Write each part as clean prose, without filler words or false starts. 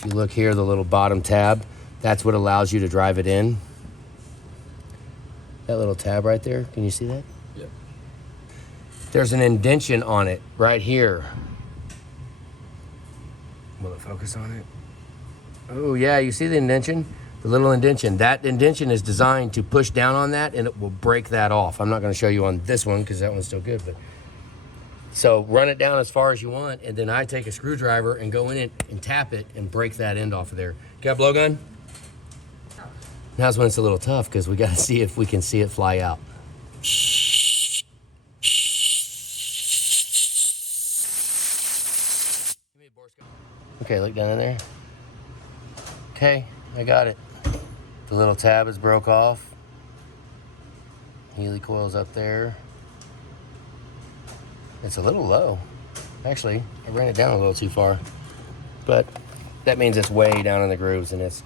If you look here, the little bottom tab, that's what allows you to drive it in. That little tab right there, can you see that? Yep. There's an indention on it right here. Will it focus on it? Oh yeah, you see the indention? The little indention. That indention is designed to push down on that and it will break that off. I'm not gonna show you on this one because that one's still good, but. So run it down as far as you want, and then I take a screwdriver and go in it and tap it and break that end off of there. Got a blowgun? Now's when it's a little tough because we gotta see if we can see it fly out. Okay, look down in there. Okay, I got it. The little tab is broke off. Healy coil's up there. It's a little low. Actually, I ran it down a little too far. But that means it's way down in the grooves and it's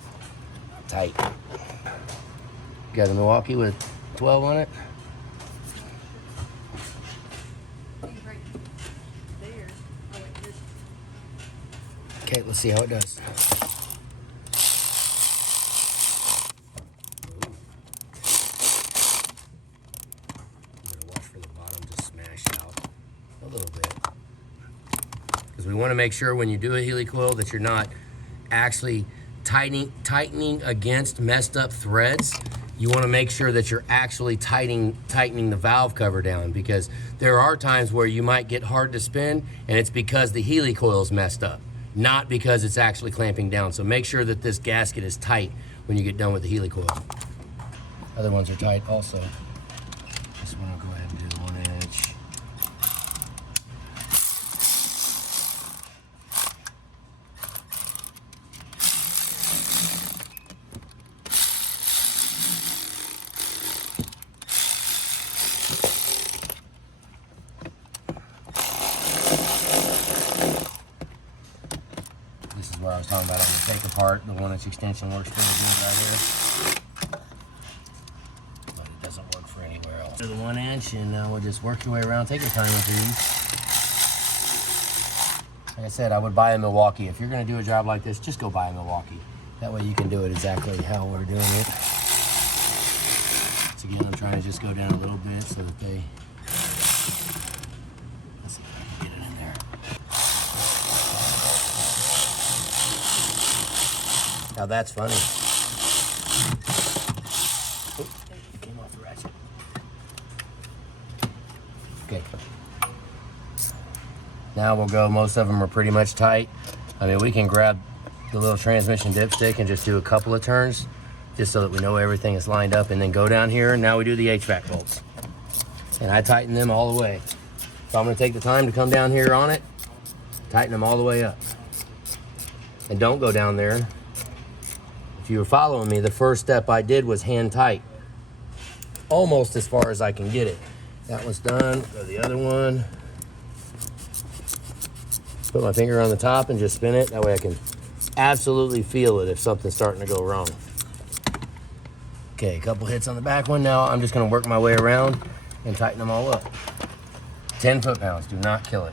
tight. Got a Milwaukee with 12 on it. Okay, let's see how it does. We want to make sure when you do a Healy coil that you're not actually tightening against messed up threads. You want to make sure that you're actually tightening the valve cover down, because there are times where you might get hard to spin and it's because the Healy coil is messed up, not because it's actually clamping down. So make sure that this gasket is tight when you get done with the Healy coil. Other ones are tight also. This one will go ahead and do the 1 inch. Where I was talking about, I'm going to take apart the 1 inch extension works pretty good right here. But it doesn't work for anywhere else. Do the 1 inch and now we'll just work your way around. Take your time with these. Like I said, I would buy a Milwaukee. If you're going to do a job like this, just go buy a Milwaukee. That way you can do it exactly how we're doing it. So again, I'm trying to just go down a little bit so that they... Let's see if I can get it in there. Now that's funny. Oh, it came off the ratchet. Okay. Now we'll go, most of them are pretty much tight. I mean, we can grab the little transmission dipstick and just do a couple of turns, just so that we know everything is lined up, and then go down here, and now we do the HVAC bolts. And I tighten them all the way. So I'm gonna take the time to come down here on it, tighten them all the way up. And don't go down there. If you were following me, the first step I did was hand tight, almost as far as I can get it. That one's done. Go to the other one. Put my finger on the top and just spin it. That way I can absolutely feel it if something's starting to go wrong. Okay, a couple hits on the back one. Now I'm just gonna work my way around and tighten them all up. 10 foot-pounds, do not kill it.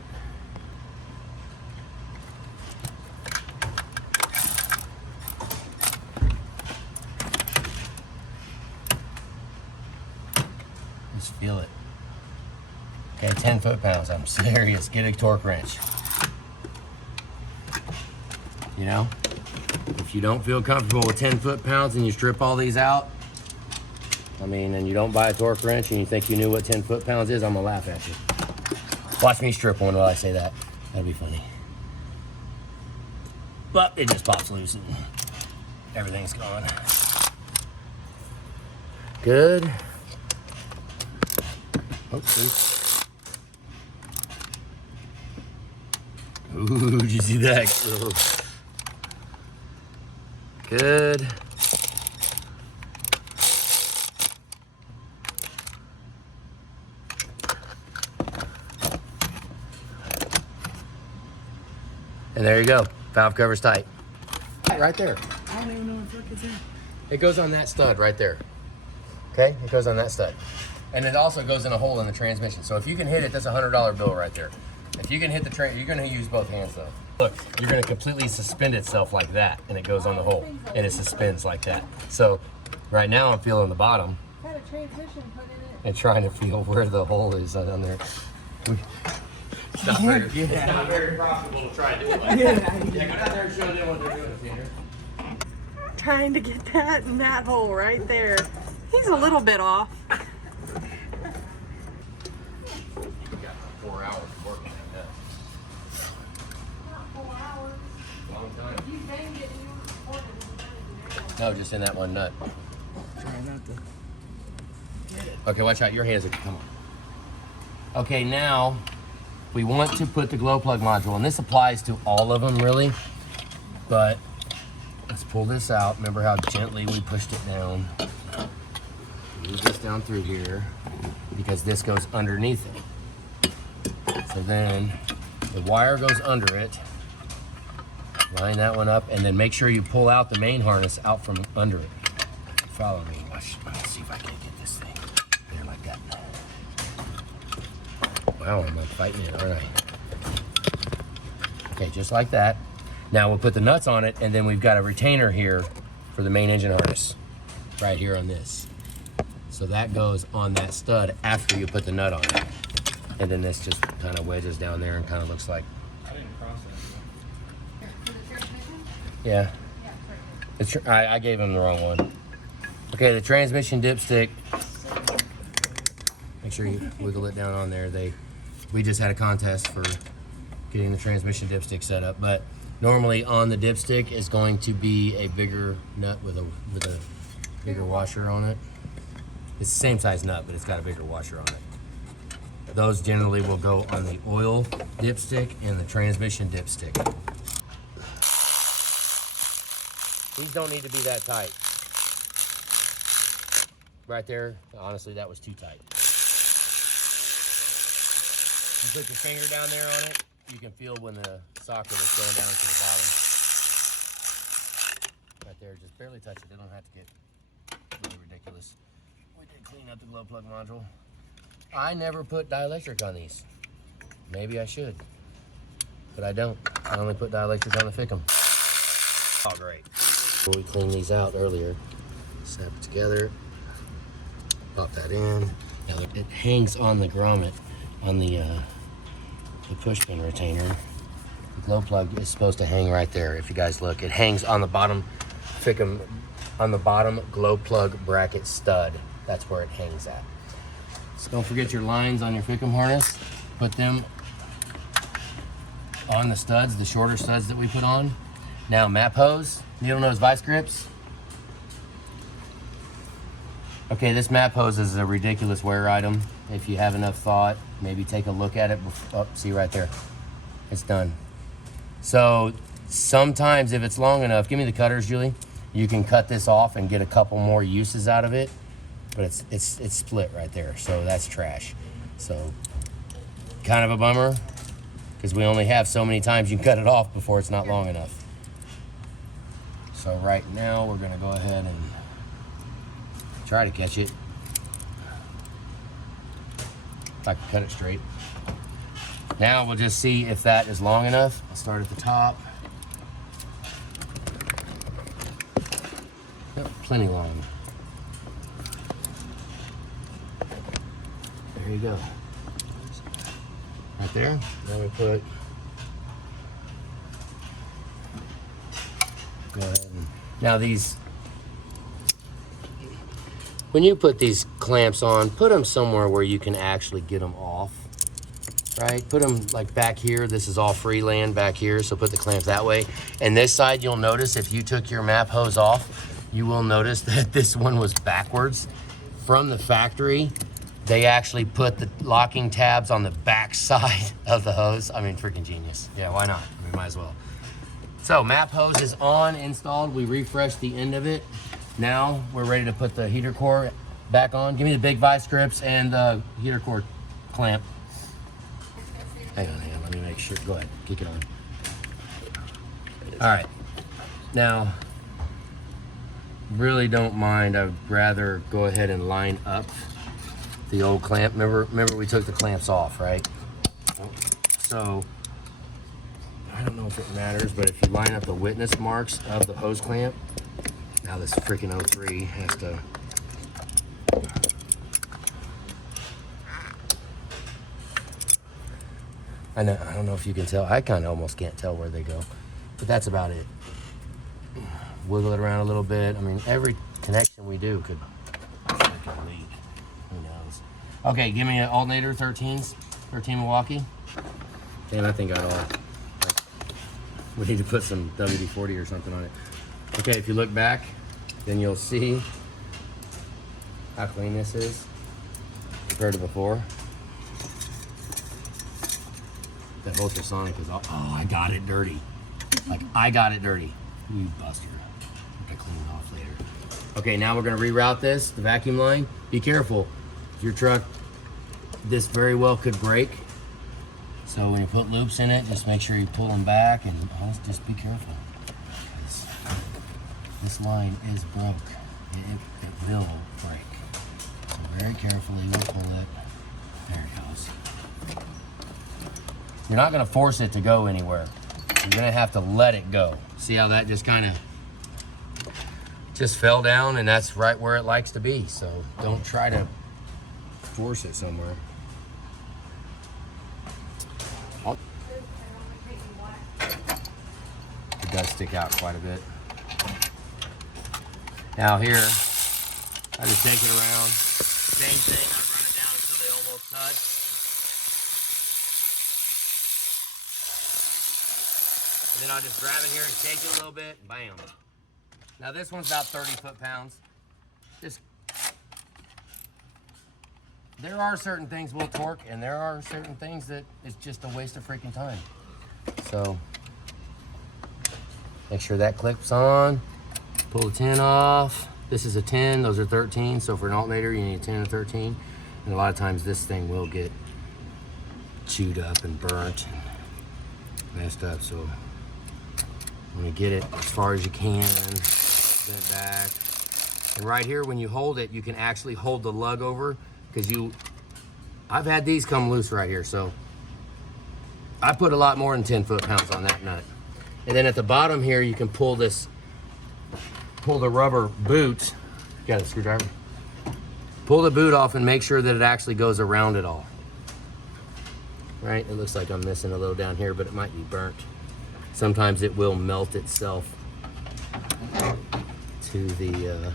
Just feel it. Okay, 10 foot-pounds, I'm serious. Get a torque wrench. You know, if you don't feel comfortable with 10 foot-pounds and you strip all these out, I mean, and you don't buy a torque wrench and you think you knew what 10 foot-pounds is, I'm gonna laugh at you. Watch me strip one while I say that. That'd be funny. But it just pops loose and everything's gone. Good. Oopsie. Ooh, did you see that? Good. And there you go. Valve cover's tight. Right there. I don't even know what the fuck is that. It goes on that stud right there. Okay? It goes on that stud. And it also goes in a hole in the transmission. So if you can hit it, that's a $100 bill right there. If you can hit the train, you're gonna use both hands though. Look, you're gonna completely suspend itself like that, and it goes on the hole, and it suspends like that. So right now I'm feeling the bottom Got a transition put in it. and trying to feel where the hole is on there. It's not very profitable to try to do it like that. Yeah, go down there and show them what they're doing, Sandra. Trying to get that in that hole right there. He's a little bit off. We got 4 hours of work on that. Not 4 hours. Long time. You banged it and you recorded it. No, just in that one nut. Try not to. Okay, watch out. Your hands are, come on. Okay, now we want to put the glow plug module, and this applies to all of them really, but let's pull this out. Remember how gently we pushed it down. Move this down through here because this goes underneath it. So then the wire goes under it. Line that one up, and then make sure you pull out the main harness out from under it. Follow me. Watch. Let's see if I can get this thing there like that. Wow, I'm like fighting it, aren't I? Okay, just like that. Now we'll put the nuts on it, and then we've got a retainer here for the main engine harness, right here on this. So that goes on that stud after you put the nut on it. And then this just kind of wedges down there and kind of looks like. I didn't cross that. For the transmission? Yeah. I gave him the wrong one. Okay, the transmission dipstick. Make sure you wiggle it down on there. We just had a contest for getting the transmission dipstick set up, but normally on the dipstick is going to be a bigger nut with a bigger washer on it. It's the same size nut, but it's got a bigger washer on it. Those generally will go on the oil dipstick and the transmission dipstick. These don't need to be that tight. Right there, honestly, that was too tight. You put your finger down there on it, you can feel when the socket is going down to the bottom. Right there, just barely touch it. They don't have to get really ridiculous. We did clean up the glow plug module. I never put dielectric on these. Maybe I should, but I don't. I only put dielectric on the Fickum. Oh, great. We cleaned these out earlier. Snap it together. Pop that in. Now it hangs on the grommet, on the push pin retainer. The glow plug is supposed to hang right there. If you guys look, it hangs on the bottom Fickum, on the bottom glow plug bracket stud. That's where it hangs at. So don't forget your lines on your Fickum harness. Put them on the studs, the shorter studs that we put on. Now map hose, needle nose vice grips. Okay, this map hose is a ridiculous wear item. If you have enough thought, maybe take a look at it. Oh, see right there, it's done. So sometimes if it's long enough, give me the cutters, Julie. You can cut this off and get a couple more uses out of it, but it's split right there, so that's trash. So kind of a bummer, because we only have so many times you can cut it off before it's not long enough. So right now we're gonna go ahead and try to catch it. If I can cut it straight. Now we'll just see if that is long enough. I'll start at the top. Yep, plenty long. There you go. Right there. Then we put. Go ahead and, now these. When you put these clamps on, put them somewhere where you can actually get them off, right? Put them like back here. This is all free land back here, so put the clamp that way. And this side, you'll notice if you took your map hose off, you will notice that this one was backwards. From the factory, they actually put the locking tabs on the back side of the hose. I mean, freaking genius. Yeah, why not? We might as well. So map hose is on, installed. We refreshed the end of it. Now we're ready to put the heater core back on. Give me the big vice grips and the heater core clamp. Hang on, let me make sure. Go ahead, kick it on. All right, now, really don't mind. I'd rather go ahead and line up the old clamp. Remember we took the clamps off, right? So, I don't know if it matters, but if you line up the witness marks of the hose clamp, now this freaking 03 has to. I don't know if you can tell. I kind of almost can't tell where they go, but that's about it. Wiggle it around a little bit. I mean, every connection we do could leak. Who knows? Okay, give me an alternator 13s, 13 Milwaukee. Damn, that thing got all. We need to put some WD-40 or something on it. Okay, if you look back, then you'll see how clean this is compared to before. That ultrasonic is all, oh, I got it dirty. Like, I got it dirty. You buster. I clean it off later. Okay, now we're gonna reroute this, the vacuum line. Be careful. Your truck, this very well could break. So when you put loops in it, just make sure you pull them back and just be careful. This line is broke. It will break. So very carefully, we'll pull it. There it goes. You're not gonna force it to go anywhere. You're gonna have to let it go. See how that just kind of just fell down, and that's right where it likes to be. So don't try to force it somewhere. It does stick out quite a bit. Now here, I just take it around. Same thing, I run it down until they almost touch. And then I'll just grab it here and shake it a little bit, bam. Now this one's about 30 foot-pounds. There are certain things we'll torque, and there are certain things that it's just a waste of freaking time. So, make sure that clips on. Pull the 10 off. This is a 10, those are 13, so for an alternator you need a 10 and 13. And a lot of times this thing will get chewed up and burnt and messed up, so when you get it as far as you can, bend it back. And right here, when you hold it, you can actually hold the lug over, because I've had these come loose right here, so I put a lot more than 10 foot-pounds on that nut. And then at the bottom here, you can pull the rubber boot. Got a screwdriver? Pull the boot off and make sure that it actually goes around it all. Right? It looks like I'm missing a little down here, but it might be burnt. Sometimes it will melt itself to the,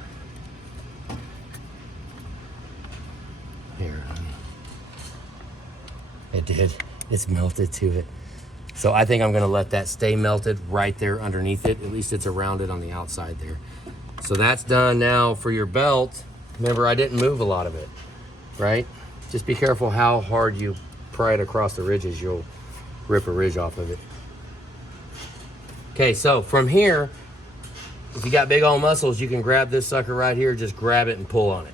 here. It did. It's melted to it. So I think I'm gonna let that stay melted right there underneath it. At least it's around it on the outside there. So that's done. Now for your belt, remember I didn't move a lot of it, right? Just be careful how hard you pry it across the ridges. You'll rip a ridge off of it. Okay, so from here, if you got big old muscles, you can grab this sucker right here, just grab it and pull on it.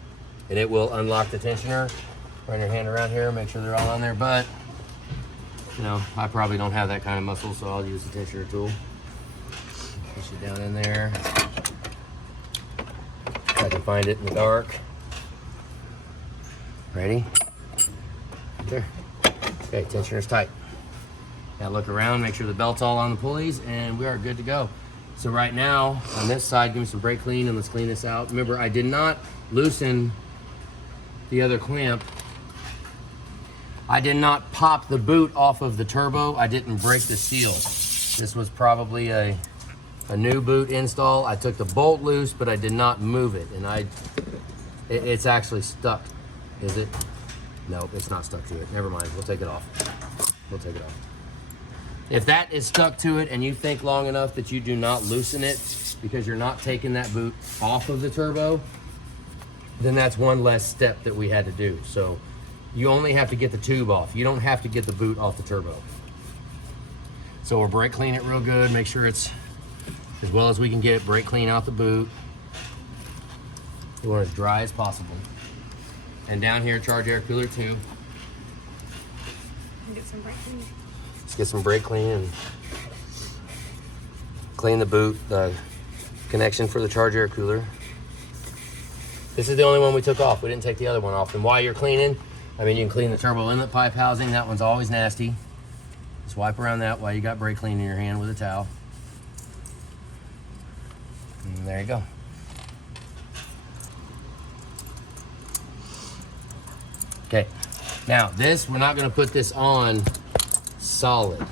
And it will unlock the tensioner. Run your hand around here, make sure they're all on there, but you know, I probably don't have that kind of muscle, so I'll use the tensioner tool. Push it down in there. If I can find it in the dark. Ready? There. Okay, tensioner's tight. Now look around, make sure the belt's all on the pulleys, and we are good to go. So right now, on this side, give me some brake clean and let's clean this out. Remember, I did not loosen the other clamp. I did not pop the boot off of the turbo. I didn't break the seal. This was probably a new boot install. I took the bolt loose, but I did not move it. And it's actually stuck. Is it? No, it's not stuck to it. Never mind, we'll take it off. We'll take it off. If that is stuck to it and you think long enough that you do not loosen it because you're not taking that boot off of the turbo, then that's one less step that we had to do. So you only have to get the tube off. You don't have to get the boot off the turbo. So we'll brake clean it real good, make sure it's as well as we can get it, brake clean out the boot. We want it as dry as possible. And down here, charge air cooler too. Get some brake clean. Let's get some brake clean and clean the boot, the connection for the charge air cooler. This is the only one we took off. We didn't take the other one off. And while you're cleaning, I mean, you can clean the turbo inlet pipe housing. That one's always nasty. Just wipe around that while you got brake clean in your hand with a towel. And there you go. Okay, now this, we're not gonna put this on solid,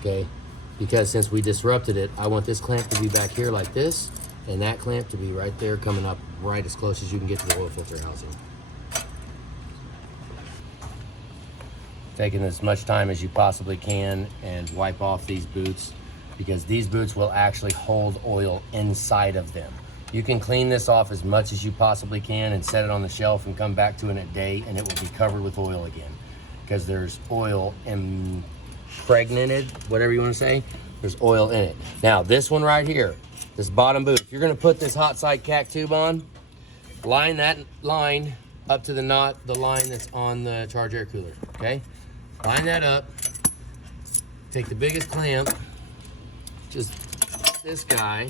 okay? Because since we disrupted it, I want this clamp to be back here like this, and that clamp to be right there, coming up right as close as you can get to the oil filter housing. Taking as much time as you possibly can and wipe off these boots, because these boots will actually hold oil inside of them. You can clean this off as much as you possibly can and set it on the shelf and come back to it in a day and it will be covered with oil again, because there's oil impregnated, whatever you want to say, there's oil in it. Now this one right here, this bottom boot, if you're going to put this hot side cack tube on, line that line up to the line that's on the charge air cooler, okay? Line that up, take the biggest clamp, just this guy,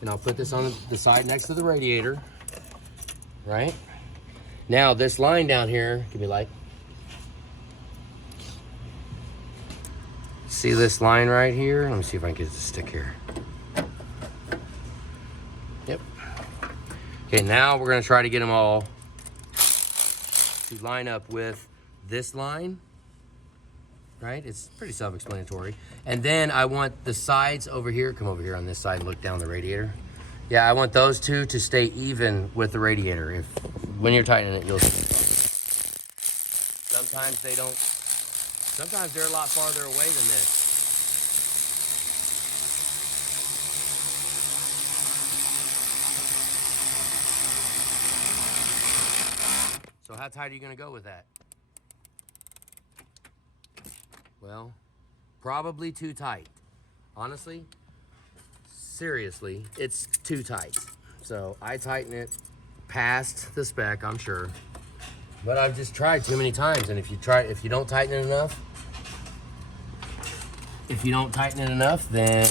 and I'll put this on the side next to the radiator, right? Now this line down here, give me light. See this line right here? Let me see if I can get it to stick here. Yep. Okay, now we're gonna try to get them all to line up with this line, right? It's pretty self-explanatory. And then I want the sides over here, come over here on this side and look down the radiator. Yeah, I want those two to stay even with the radiator. When you're tightening it, you'll see. Sometimes they don't, sometimes they're a lot farther away than this. So how tight are you gonna go with that? Well, probably too tight. Honestly, seriously, it's too tight. So I tighten it past the spec, I'm sure. But I've just tried too many times, and if you don't tighten it enough, then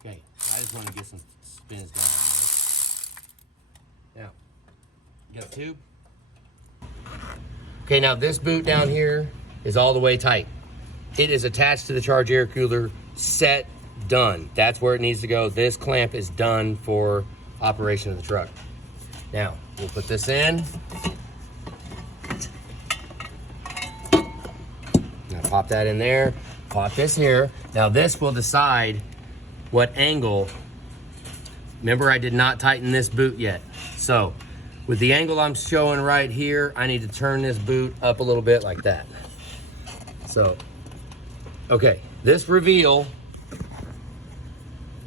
okay, I just want to get some spins going on this. Now, you got a tube? Okay, now this boot down here is all the way tight. It is attached to the charge air cooler, set, done. That's where it needs to go. This clamp is done for operation of the truck. Now, we'll put this in. Now pop that in there, pop this here. Now this will decide what angle. Remember, I did not tighten this boot yet. So, with the angle I'm showing right here, I need to turn this boot up a little bit like that. So, okay, this reveal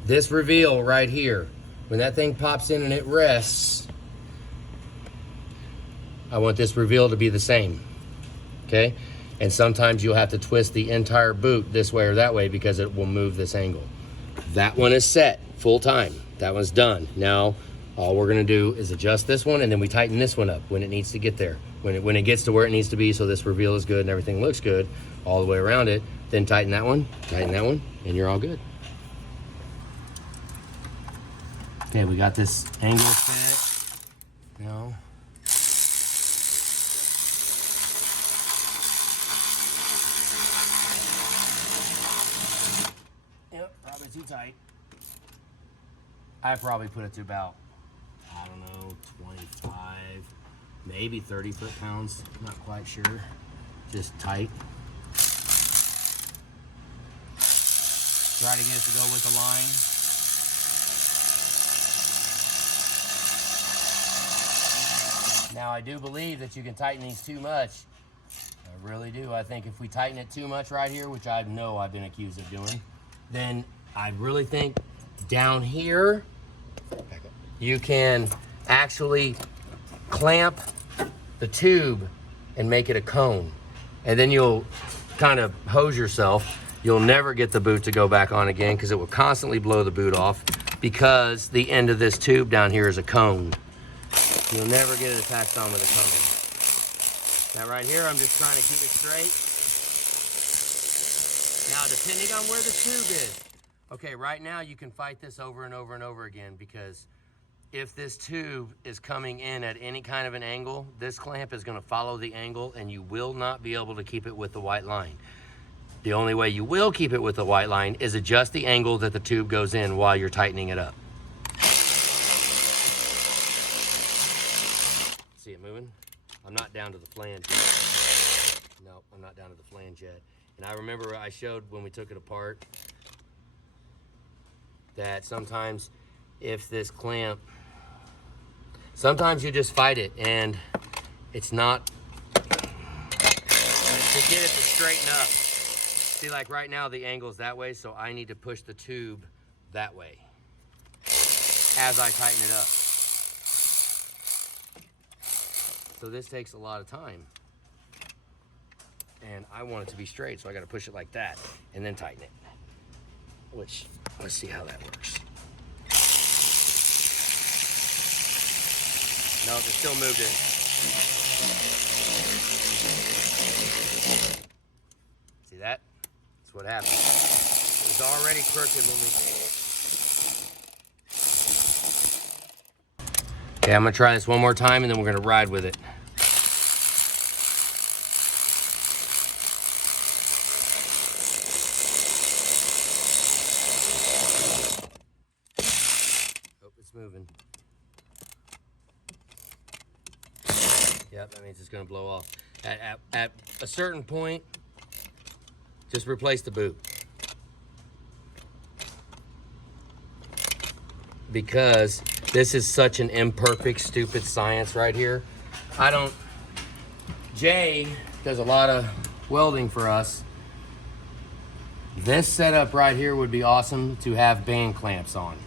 right here, when that thing pops in and it rests, I want this reveal to be the same, okay? And sometimes you'll have to twist the entire boot this way or that way because it will move this angle. That one is set full time. That one's done. Now, all we're gonna do is adjust this one, and then we tighten this one up when it needs to get there. When it gets to where it needs to be, so this reveal is good and everything looks good all the way around it, then tighten that one, and you're all good. Okay, we got this angle set. Now, yep, probably too tight. I probably put it to about, I don't know, 25, maybe 30 foot-pounds, not quite sure. Just tight. Try to get it to go with the line. Now I do believe that you can tighten these too much. I really do. I think if we tighten it too much right here, which I know I've been accused of doing, then I really think down here, you can actually clamp the tube and make it a cone. And then you'll kind of hose yourself. You'll never get the boot to go back on again because it will constantly blow the boot off because the end of this tube down here is a cone. You'll never get it attached on with a cone. Now right here, I'm just trying to keep it straight. Now depending on where the tube is. Okay, right now you can fight this over and over and over again because if this tube is coming in at any kind of an angle, this clamp is gonna follow the angle and you will not be able to keep it with the white line. The only way you will keep it with the white line is adjust the angle that the tube goes in while you're tightening it up. See it moving? I'm not down to the flange yet. No, I'm not down to the flange yet. And I remember I showed when we took it apart that sometimes if this clamp, sometimes you just fight it and it's not, to get it to straighten up. See, like right now the angle's that way, so I need to push the tube that way as I tighten it up. So this takes a lot of time. And I want it to be straight, so I gotta push it like that and then tighten it. Which, let's see how that works. No, it still moved it. See that? That's what happened. It was already crooked when we... Okay, I'm gonna try this one more time and then we're gonna ride with it. Moving. Yep, that means it's gonna blow off. At a certain point, just replace the boot. Because this is such an imperfect, stupid science right here. Jay does a lot of welding for us. This setup right here would be awesome to have band clamps on.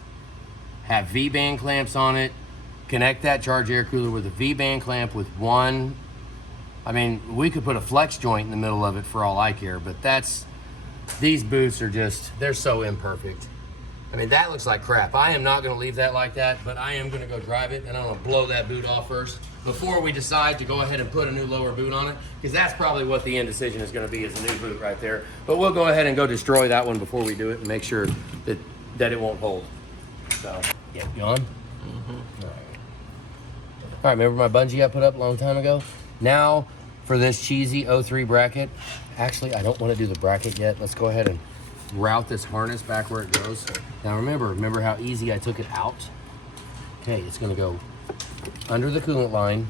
Have V-band clamps on it, connect that charge air cooler with a V-band clamp with one. I mean, we could put a flex joint in the middle of it for all I care, but these boots are just, they're so imperfect. I mean, that looks like crap. I am not gonna leave that like that, but I am gonna go drive it and I'm gonna blow that boot off first before we decide to go ahead and put a new lower boot on it, because that's probably what the end decision is gonna be, is a new boot right there. But we'll go ahead and go destroy that one before we do it and make sure that it won't hold. So, yeah, you on? Mm-hmm. All right, remember my bungee I put up a long time ago? Now, for this cheesy 03 bracket, actually, I don't want to do the bracket yet. Let's go ahead and route this harness back where it goes. Now, remember how easy I took it out? Okay, it's going to go under the coolant line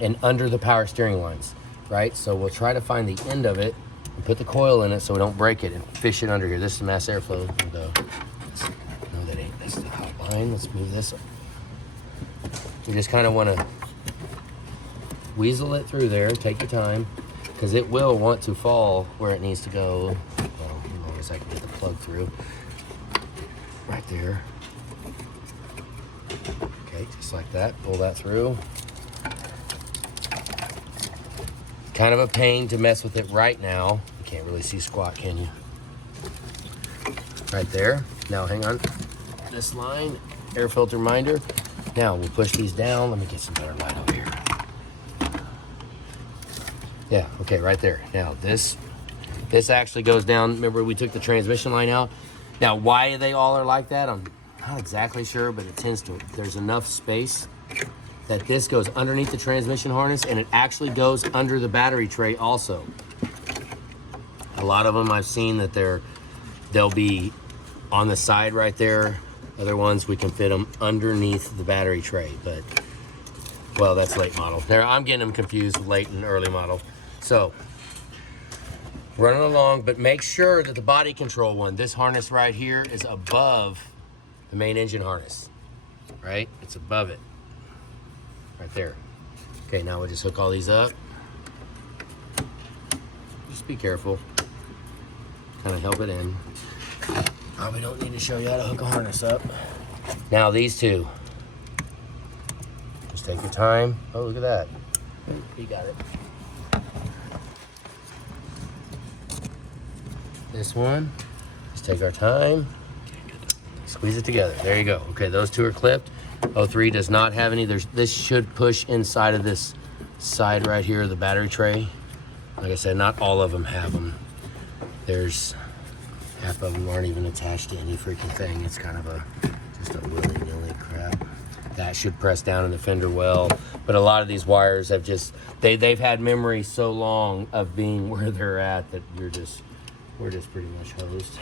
and under the power steering lines, right? So we'll try to find the end of it and put the coil in it so we don't break it and fish it under here. This is mass airflow, though. No, that ain't. That's the hot line. Let's move this up. You just kind of want to weasel it through there. Take your time, because it will want to fall where it needs to go. Well, as long as I can get the plug through. Right there. Okay, just like that. Pull that through. Kind of a pain to mess with it right now. You can't really see squat, can you? Right there. Now, hang on. This line, air filter minder. Now, we'll push these down. Let me get some better light over here. Yeah, okay, right there. Now, this actually goes down. Remember, we took the transmission line out. Now, why they all are like that, I'm not exactly sure, but it tends to. There's enough space that this goes underneath the transmission harness, and it actually goes under the battery tray also. A lot of them I've seen that they'll be on the side right there. Other ones we can fit them underneath the battery tray, but well, that's late model. There, I'm getting them confused with late and early model. So running along, but make sure that the body control one, this harness right here, is above the main engine harness, right? It's above it, right there. Okay, now we'll just hook all these up. Just be careful, kind of help it in. Probably don't need to show you how to hook a harness up. Now these two, just take your time. Oh, look at that. You got it. This one, just take our time, squeeze it together. There you go. Okay, those two are clipped. 03 does not have any. This should push inside of this side right here, the battery tray. Like I said, not all of them have them. There's half of them aren't even attached to any freaking thing. It's kind of just a willy-nilly crap. That should press down in the fender well. But a lot of these wires have just, they've had memory so long of being where they're at that we're just pretty much hosed.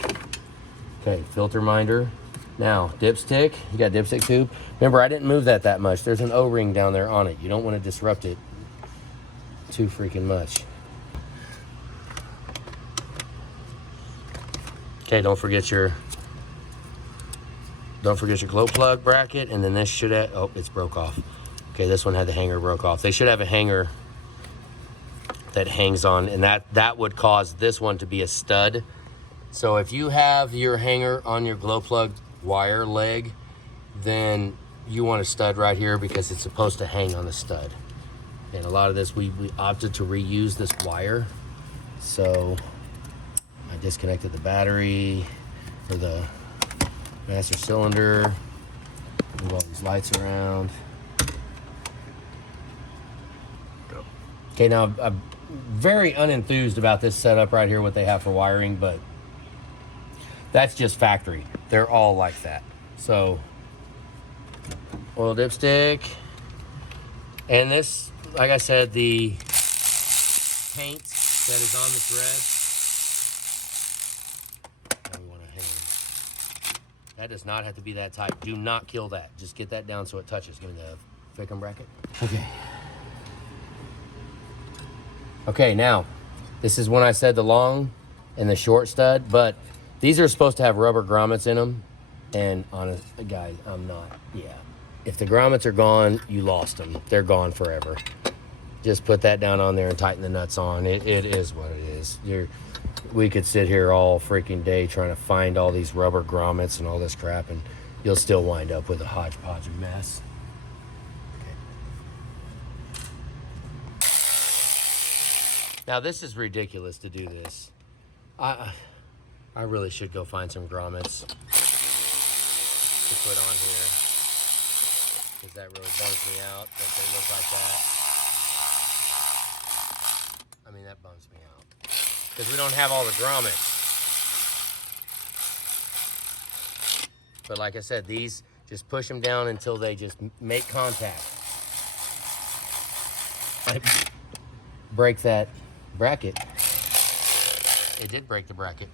Okay, filter minder. Now, dipstick. You got dipstick tube. Remember, I didn't move that much. There's an O-ring down there on it. You don't want to disrupt it too freaking much. Okay, don't forget your glow plug bracket, and then this should have, oh, it's broke off. Okay, this one had the hanger broke off. They should have a hanger that hangs on, and that would cause this one to be a stud. So if you have your hanger on your glow plug wire leg, then you want a stud right here because it's supposed to hang on the stud. And a lot of this, we opted to reuse this wire. So I disconnected the battery for the master cylinder, move all these lights around. Okay, now I'm very unenthused about this setup right here, what they have for wiring, but that's just factory. They're all like that. So, oil dipstick. And this, like I said, the paint that is on the thread, now we want to hang. That does not have to be that tight. Do not kill that. Just get that down so it touches. Give me the Fickham bracket. Okay. Okay, now, this is when I said the long and the short stud, but these are supposed to have rubber grommets in them. And honest, guys, I'm not, yeah. If the grommets are gone, you lost them. They're gone forever. Just put that down on there and tighten the nuts on. It is what it is. We could sit here all freaking day trying to find all these rubber grommets and all this crap, and you'll still wind up with a hodgepodge of mess. Okay. Now this is ridiculous to do this. I really should go find some grommets to put on here, because that really bums me out that they look like that. I mean, that bums me out because we don't have all the grommets. But like I said, these, just push them down until they just make contact. I break that bracket. It did break the bracket.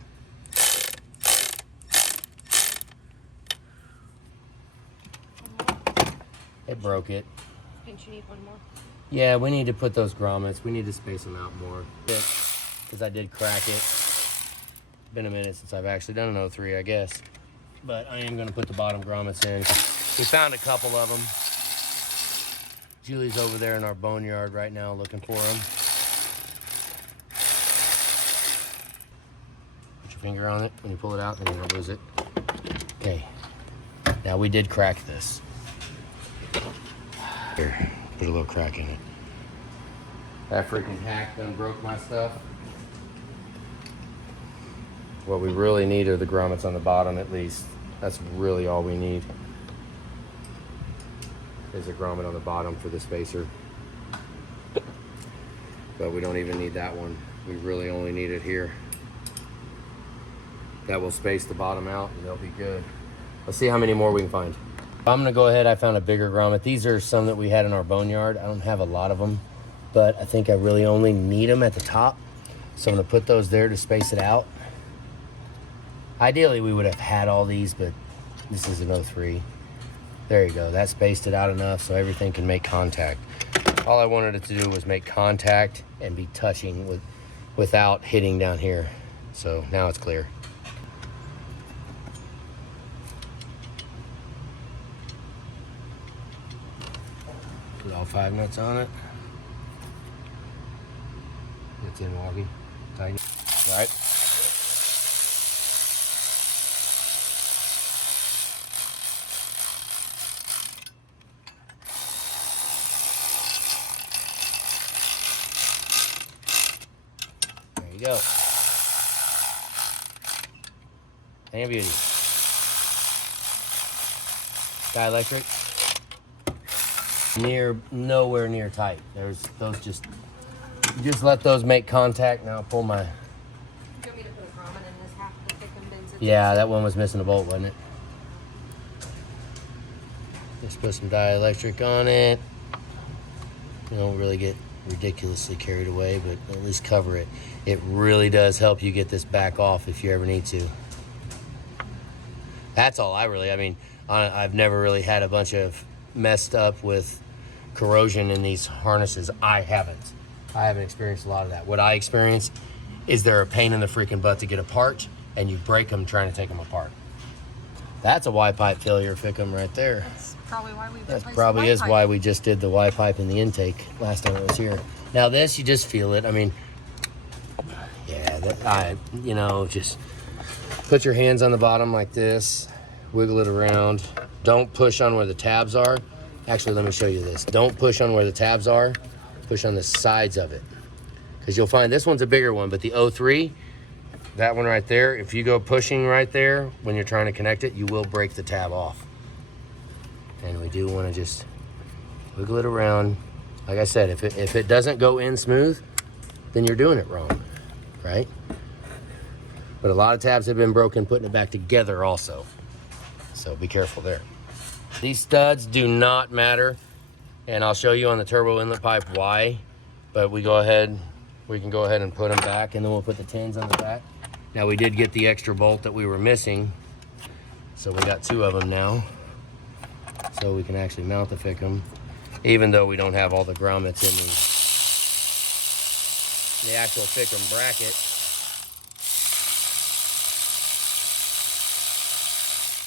It broke it. Don't you need one more? Yeah, we need to put those grommets. We need to space them out more. Because I did crack it. Been a minute since I've actually done an 03, I guess. But I am going to put the bottom grommets in. We found a couple of them. Julie's over there in our boneyard right now looking for them. Put your finger on it. When you pull it out, then you don't lose it. Okay. Now we did crack this. Here, put a little crack in it. That freaking hack done broke my stuff. What we really need are the grommets on the bottom, at least. That's really all we need. There's a grommet on the bottom for the spacer. But we don't even need that one. We really only need it here. That will space the bottom out and they'll be good. Let's see how many more we can find. I'm gonna go ahead, I found a bigger grommet. These are some that we had in our boneyard. I don't have a lot of them, but I think I really only need them at the top. So I'm gonna put those there to space it out. Ideally, we would have had all these, but this is an 03. There you go, that spaced it out enough so everything can make contact. All I wanted it to do was make contact and be touching without hitting down here. So now it's clear. Put all 5 nuts on it. It's in, Woggy. Tighten it. All right. There you go. Hang beauty. Sky Electric. Nowhere near tight. There's those just let those make contact. Now I'll pull my. Do you want me to put a grommet in this half of the Fickham bins? Yeah, that one was missing a bolt, wasn't it? Just put some dielectric on it. You don't really get ridiculously carried away, but at least cover it. It really does help you get this back off if you ever need to. That's all I mean, I've never really had a bunch of messed up with corrosion in these harnesses. I haven't experienced a lot of that. What I experience is they're a pain in the freaking butt to get apart, and you break them trying to take them apart. That's a Y pipe failure fickum right there. That's probably why we. That probably is why we just did the Y pipe in the intake last time I was here. Now this, you just feel it. I mean, yeah, you know, just put your hands on the bottom like this, wiggle it around. Don't push on where the tabs are. Actually, let me show you this. Don't push on where the tabs are. Push on the sides of it. Because you'll find this one's a bigger one, but the 03, that one right there, if you go pushing right there when you're trying to connect it, you will break the tab off. And we do want to just wiggle it around. Like I said, if it doesn't go in smooth, then you're doing it wrong, right? But a lot of tabs have been broken putting it back together also. So be careful there. These studs do not matter, and I'll show you on the turbo inlet pipe why, but we can go ahead and put them back, and then we'll put the tins on the back. Now we did get the extra bolt that we were missing, so we got 2 of them now. So we can actually mount the fickum, even though we don't have all the grommets in the actual fickum bracket.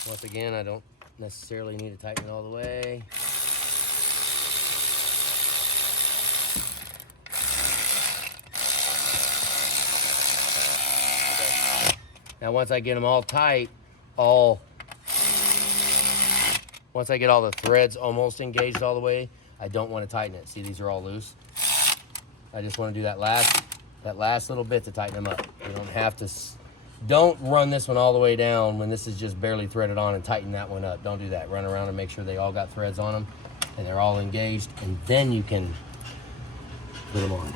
Once again, I don't necessarily need to tighten it all the way. Now once I get them all tight, once I get all the threads almost engaged all the way, I don't want to tighten it. See, these are all loose. I just want to do that last little bit to tighten them up. You don't have to, don't run this one all the way down when this is just barely threaded on and tighten that one up. Don't do that. Run around and make sure they all got threads on them and they're all engaged, and then you can put them on.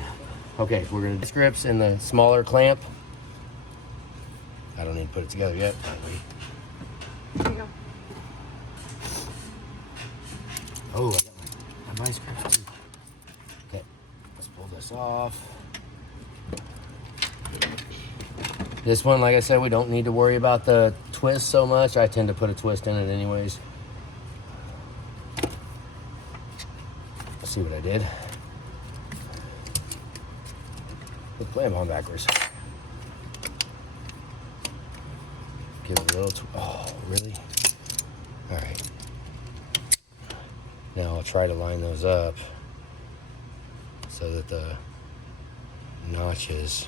Okay, we're going to grips in the smaller clamp. I don't need to put it together yet. There you go. Oh, I got my vice grips too. Okay, let's pull this off. This one, like I said, we don't need to worry about the twist so much. I tend to put a twist in it anyways. Let's see what I did. Play them on backwards. Give it a little, oh, really? All right. Now I'll try to line those up so that the notches,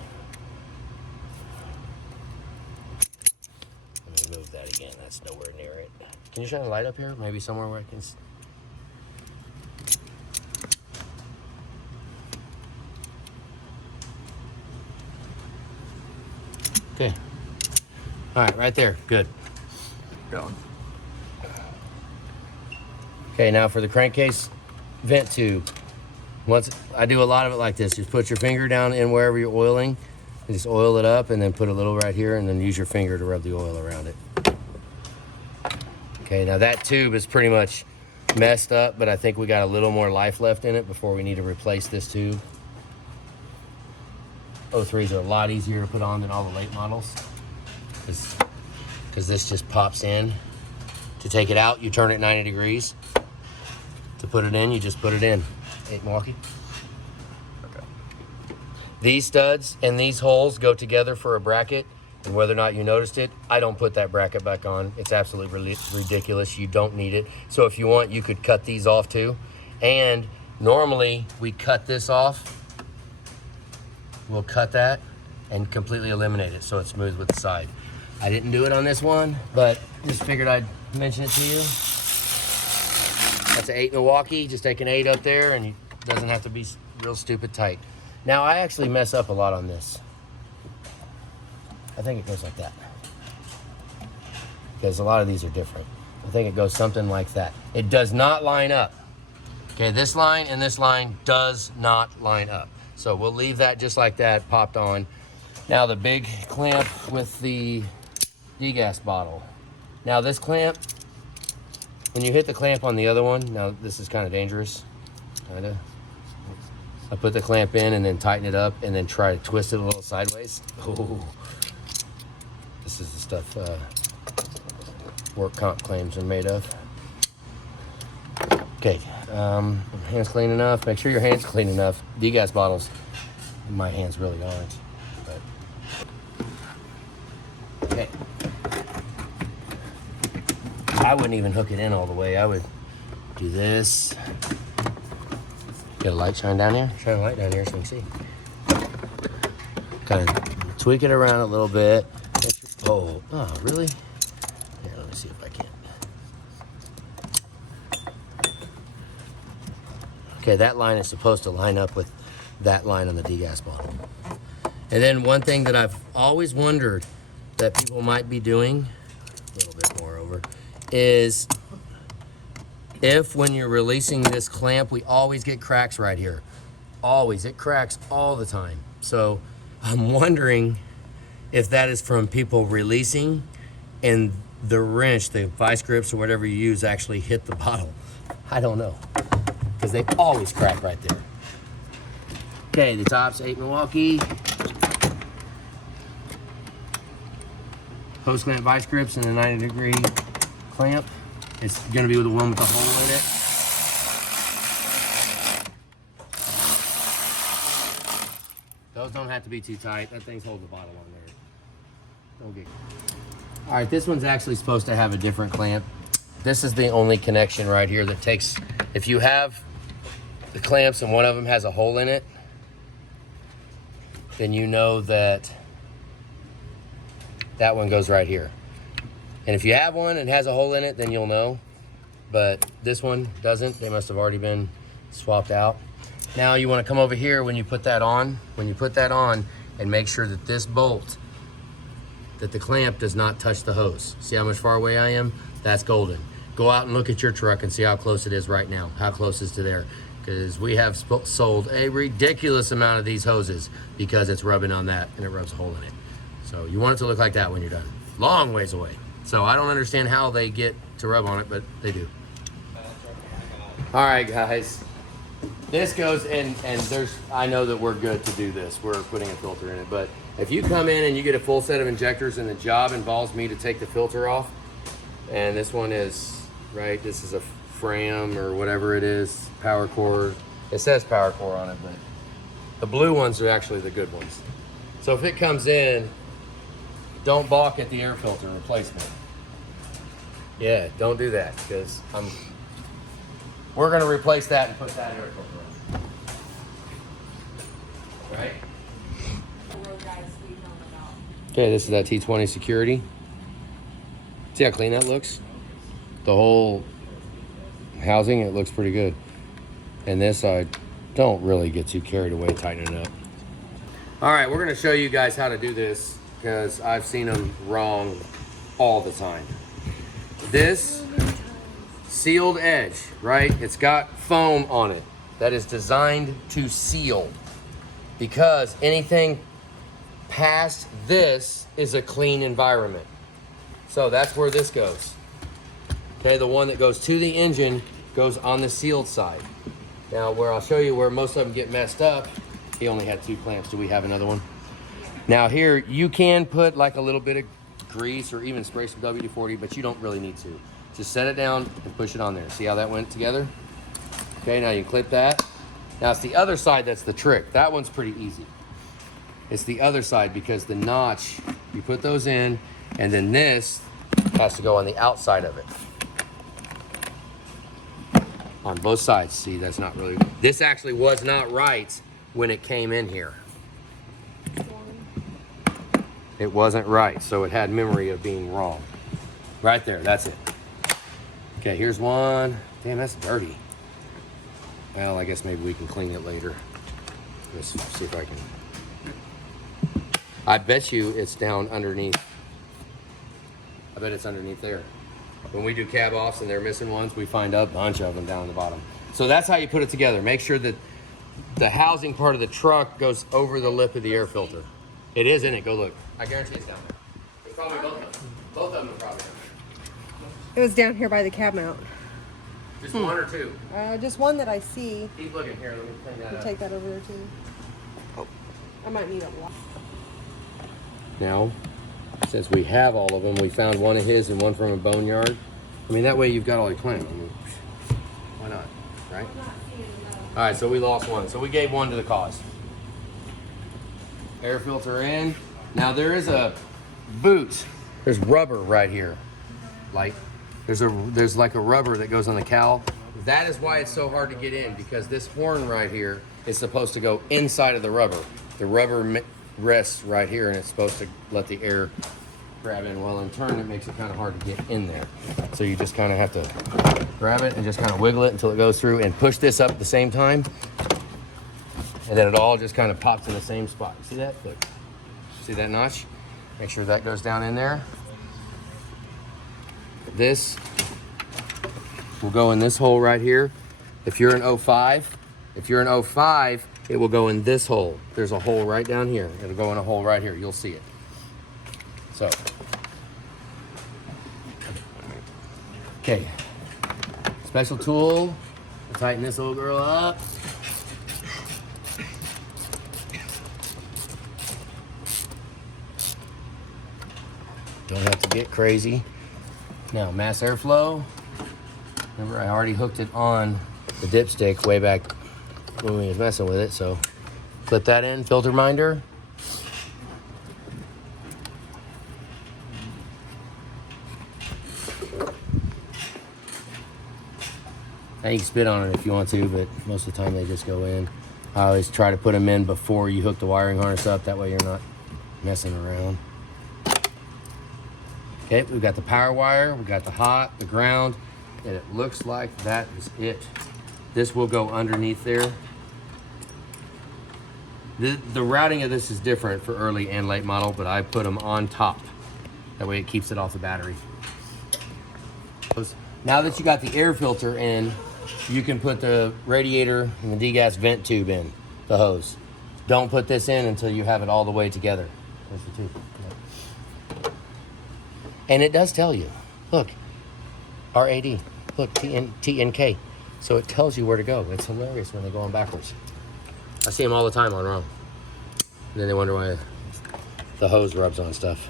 let me move that again. That's nowhere near it. Can you shine a light up here? Maybe somewhere where I can. Okay. All right, right there. Good. Going. Okay, now for the crankcase vent tube. Once I do a lot of it like this, just put your finger down in wherever you're oiling, and just oil it up, and then put a little right here, and then use your finger to rub the oil around it. Okay, now that tube is pretty much messed up, but I think we got a little more life left in it before we need to replace this tube. 03s are a lot easier to put on than all the late models, because this just pops in. To take it out, you turn it 90 degrees. To put it in, you just put it in. Hey, Milwaukee. Okay. These studs and these holes go together for a bracket, and whether or not you noticed it, I don't put that bracket back on. It's absolutely ridiculous. You don't need it. So if you want, you could cut these off too. And normally we cut this off. We'll cut that and completely eliminate it so it's smooth with the side. I didn't do it on this one, but just figured I'd mention it to you. That's an 8 Milwaukee. Just take an 8 up there, and it doesn't have to be real stupid tight. Now, I actually mess up a lot on this. I think it goes like that, because a lot of these are different. I think it goes something like that. It does not line up. Okay, this line and this line does not line up. So we'll leave that just like that, popped on. Now the big clamp with the degas bottle. Now this clamp, when you hit the clamp on the other one, now this is kind of dangerous, kinda. I put the clamp in and then tighten it up and then try to twist it a little sideways. Oh, this is the stuff work comp claims are made of. Okay, hands clean enough. Make sure your hand's clean enough. Degas bottles, my hands really aren't. But. Okay. I wouldn't even hook it in all the way. I would do this. Get a light shine down here. Shine a light down here so we can see. Kind of tweak it around a little bit. Oh, really? Here, let me see if I can. Okay, that line is supposed to line up with that line on the degas bottle. And then one thing that I've always wondered that people might be doing, a little bit more over, is if when you're releasing this clamp, we always get cracks right here. Always, it cracks all the time. So I'm wondering if that is from people releasing and the wrench, the vice grips or whatever you use actually hit the bottle. I don't know, because they always crack right there. Okay, the top's 8 Milwaukee. Post clamp vice grips and a 90-degree clamp. It's gonna be with the one with the hole in it. Those don't have to be too tight. That thing's holding the bottle on there. Don't get. All right, this one's actually supposed to have a different clamp. This is the only connection right here that takes, if you have the clamps and one of them has a hole in it, then you know that that one goes right here. And if you have one and has a hole in it, then you'll know. But this one doesn't. They must have already been swapped out. Now you want to come over here when you put that on. When you put that on, and make sure that this bolt, that the clamp does not touch the hose. See how much far away I am? That's golden. Go out and look at your truck and see how close it is right now. How close is to there? Because we have sold a ridiculous amount of these hoses because it's rubbing on that and it rubs a hole in it. So you want it to look like that when you're done. Long ways away. So I don't understand how they get to rub on it, but they do. All right, guys. This goes in, and I know that we're good to do this. We're putting a filter in it, but if you come in and you get a full set of injectors and the job involves me to take the filter off, and this one is, right, this is a Fram or whatever it is, power core. It says power core on it, but the blue ones are actually the good ones. So if it comes in, don't balk at the air filter replacement. Yeah, don't do that, because we're gonna replace that and put that air filter on. Right? Okay, this is that T20 security. See how clean that looks? The whole housing, it looks pretty good. And this, I don't really get too carried away tightening it up. All right, we're gonna show you guys how to do this because I've seen them wrong all the time. This sealed edge, right? It's got foam on it that is designed to seal, because anything past this is a clean environment. So that's where this goes. Okay, the one that goes to the engine goes on the sealed side. Now, where I'll show you where most of them get messed up, he only had 2 clamps. Do we have another one? Now here, you can put like a little bit of grease or even spray some WD-40, but you don't really need to. Just set it down and push it on there. See how that went together? Okay, now you clip that. Now it's the other side that's the trick. That one's pretty easy. It's the other side because the notch, you put those in, and then this has to go on the outside of it. On both sides. See, that's not really, this actually was not right when it came in here. It wasn't right, so it had memory of being wrong. Right there, that's it. Okay, here's one. Damn, that's dirty. Well, I guess maybe we can clean it later. Let's see if I can. I bet you it's down underneath. I bet it's underneath there. When we do cab offs and they're missing ones, we find a bunch of them down at the bottom. So that's how you put it together. Make sure that the housing part of the truck goes over the lip of the air filter. It is, isn't it? Go look. I guarantee it's down there. It's probably both of them. Both of them are probably down there. It was down here by the cab mount. Just one or two? Just one that I see. Keep looking here. Let me clean that We'll up. take that over there too. Oh. I might need a lot. Now, since we have all of them, we found one of his and one from a boneyard. I mean, that way you've got all your claim. I mean, why not, right? All right, so we lost one. So we gave one to the cause. Air filter in. Now there is a boot. There's rubber right here. Like, there's like a rubber that goes on the cowl. That is why it's so hard to get in, because this horn right here is supposed to go inside of the rubber. The rubber rests right here, and it's supposed to let the air grab in. Well, in turn, it makes it kind of hard to get in there. So you just kind of have to grab it and just kind of wiggle it until it goes through, and push this up at the same time. And then it all just kind of pops in the same spot. See that? Look. See that notch? Make sure that goes down in there. This will go in this hole right here. If you're an 05, it will go in this hole. There's a hole right down here. It'll go in a hole right here. You'll see it. So, okay. Special tool. We'll tighten this little girl up. Don't have to get crazy. Now, mass airflow. Remember, I already hooked it on the dipstick way back when we was messing with it, so clip that in, filter minder. Now you can spit on it if you want to, but most of the time they just go in. I always try to put them in before you hook the wiring harness up, that way you're not messing around. Okay, we've got the power wire, we've got the hot, the ground, and it looks like that is it. This will go underneath there. The routing of this is different for early and late model, but I put them on top. That way it keeps it off the battery. Now that you got the air filter in, you can put the radiator and the degas vent tube in, the hose. Don't put this in until you have it all the way together. There's the tube. And it does tell you, look, RAD, look, TNK. So it tells you where to go. It's hilarious when they go on backwards. I see them all the time on wrong. And then they wonder why the hose rubs on stuff.